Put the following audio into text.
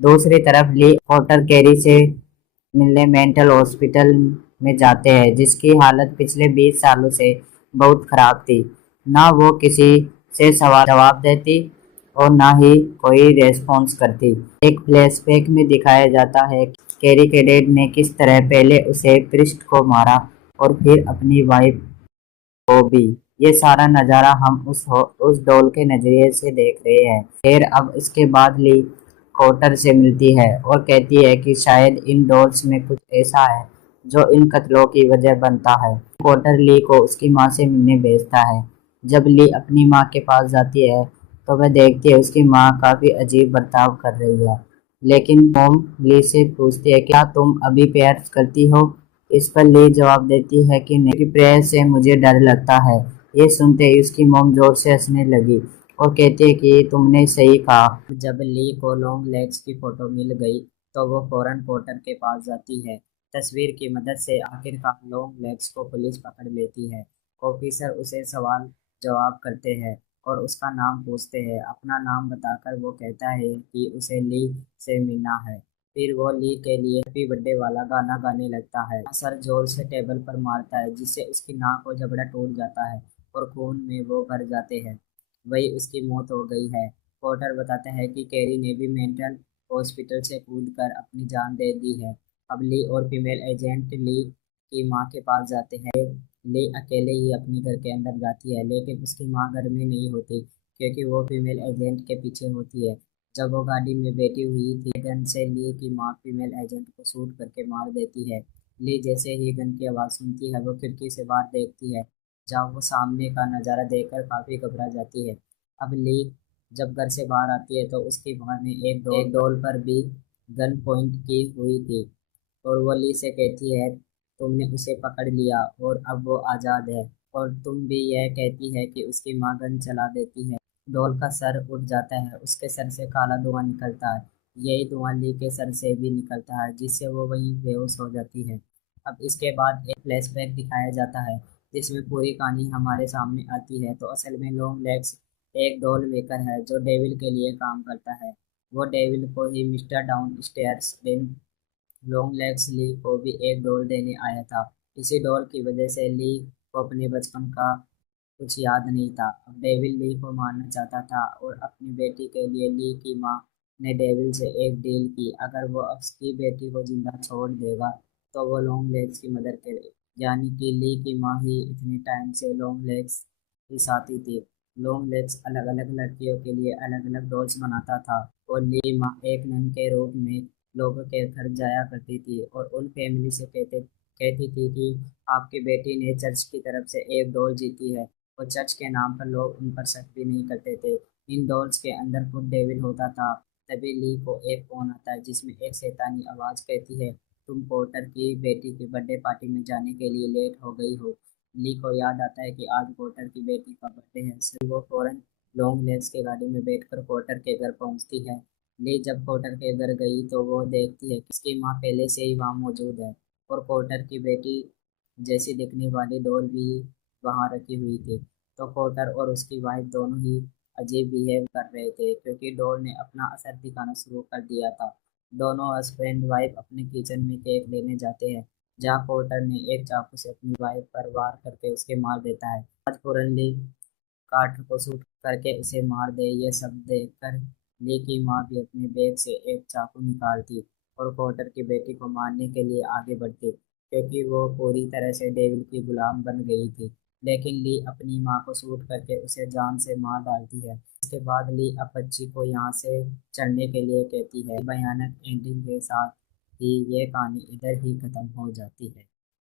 दूसरी तरफ ली porter carry से मिलने मेंटल हॉस्पिटल में जाते हैं, जिसकी हालत पिछले 20 सालों से बहुत खराब थी। ना वो किसी से सवाल जवाब देती और ना ही कोई रेस्पॉन्स करती। एक फ्लैशबैक में दिखाया जाता है कि कैरी के डैड ने किस तरह पहले उसे पृष्ठ को मारा और फिर अपनी वाइफ को भी। ये सारा नज़ारा हम उस डॉल के नज़रिए से देख रहे हैं। फिर अब इसके बाद ली कोटर से मिलती है और कहती है कि शायद इन डॉल्स में कुछ ऐसा है जो इन कत्लों की वजह बनता है। कोटर ली को उसकी माँ से मिलने भेजता है। जब ली अपनी माँ के पास जाती है तो वह देखती है उसकी माँ काफ़ी अजीब बर्ताव कर रही है। लेकिन मॉम ली से पूछती है क्या तुम अभी प्यार करती हो। इस पर ली जवाब देती है कि नहीं, प्रेयर से मुझे डर लगता है। ये सुनते ही उसकी मॉम जोर से हंसने लगी और कहती है कि तुमने सही कहा। जब ली को लॉन्ग लेग्स की फोटो मिल गई तो वो फौरन पोर्टर के पास जाती है। तस्वीर की मदद से आखिरकार लॉन्ग लेग्स को पुलिस पकड़ लेती है। ऑफिसर उसे सवाल जवाब करते हैं और उसका नाम पूछते हैं। अपना नाम बताकर वो कहता है कि उसे ली से मिलना है। फिर वो ली के लिए हैप्पी बर्थडे वाला गाना गाने लगता है। सर जोर से टेबल पर मारता है जिससे उसकी नाक और जबड़ा टूट जाता है और खून में वो भर जाते हैं। वही उसकी मौत हो गई है। पोर्टर बताता है कि कैरी ने भी मेंटल हॉस्पिटल से कूदकर अपनी जान दे दी है। अब ली और फीमेल एजेंट ली की माँ के पास जाते हैं। ली अकेले ही अपने घर के अंदर जाती है लेकिन उसकी माँ घर में नहीं होती क्योंकि वो फीमेल एजेंट के पीछे होती है। जब वो गाड़ी में बैठी हुई थी गन से ली की माँ फीमेल एजेंट को शूट करके मार देती है। ली जैसे ही गन की आवाज़ सुनती है वो खिड़की से बाहर देखती है जहाँ वो सामने का नज़ारा देखकर काफ़ी घबरा जाती है। अब ली जब घर से बाहर आती है तो उसकी माँ ने एक डॉल पर भी गन पॉइंट की हुई थी और वो ली से कहती है तुमने उसे पकड़ लिया और अब वो आज़ाद है। और तुम भी यह कहती है कि उसकी माँ गन चला देती है। डॉल का सर उठ जाता है, उसके सर से काला धुआं निकलता है। यही धुआं ली के सर से भी निकलता है जिससे वो वहीं बेहोश हो जाती है। अब इसके बाद एक फ्लैशबैक दिखाया जाता है जिसमें पूरी कहानी हमारे सामने आती है। तो असल में लॉन्ग लेग्स एक डॉल मेकर है जो डेविल के लिए काम करता है। वो डेविल को ही mister down stairs long legs Lee को भी एक डॉल देने आया था। इसी डॉल की वजह से ली को अपने बचपन का कुछ याद नहीं था। अब डेविल ली को मारना चाहता था और अपनी बेटी के लिए ली की माँ ने डेविल से एक डील की, अगर वो उसकी बेटी को जिंदा छोड़ देगा तो वो लॉन्ग लेग्स की मदद करे। यानी कि ली की माँ ही इतने टाइम से लॉन्ग लेग्स की साथी थी। लॉन्ग लेग्स अलग अलग लड़कियों के लिए अलग अलग डॉल्स बनाता था और ली माँ एक नन के रूप में लोगों के घर जाया करती थी और उन फैमिली से कहती थी कि आपकी बेटी ने चर्च की तरफ से एक डॉल जीती है। और चर्च के नाम पर लोग उन पर शक भी नहीं करते थे। इन डॉल्स के अंदर खुद डेविल होता था। तभी ली को एक फोन आता है जिसमें एक शैतानी आवाज कहती है तुम पोर्टर की बेटी की बर्थडे पार्टी में जाने के लिए लेट हो गई हो। ली को याद आता है कि आज पोर्टर की बेटी का बर्थडे है, इसलिए वो फौरन लॉन्ग लेग्स के गाड़ी में बैठकर पोर्टर के घर पहुंचती है। ली जब पोर्टर के घर गई तो वो देखती है कि उसकी माँ पहले से ही वहाँ मौजूद है और पोर्टर की बेटी जैसी दिखने वाली डॉल भी वहाँ रखी हुई थी। तो पोर्टर और उसकी वाइफ दोनों ही अजीब बिहेव कर रहे थे क्योंकि डॉल ने अपना असर दिखाना शुरू कर दिया था। दोनों हस्बैंड वाइफ अपने किचन में केक लेने जाते हैं जहाँ पोर्टर ने एक चाकू से अपनी वाइफ पर वार करके उसे मार देता है। आज फुरनली कार्टर को शूट करके उसे मार दे। ये सब देखकर ली की माँ भी अपने बैग से एक चाकू निकालती और पोर्टर की बेटी को मारने के लिए आगे बढ़ती क्योंकि वो पूरी तरह से डेविल की गुलाम बन गई थी। लेकिन ली अपनी माँ को शूट करके उसे जान से मार डालती है। इसके बाद ली अपच्ची को यहाँ से चढ़ने के लिए कहती है। भयानक एंडिंग के साथ ही ये कहानी इधर ही खत्म हो जाती है।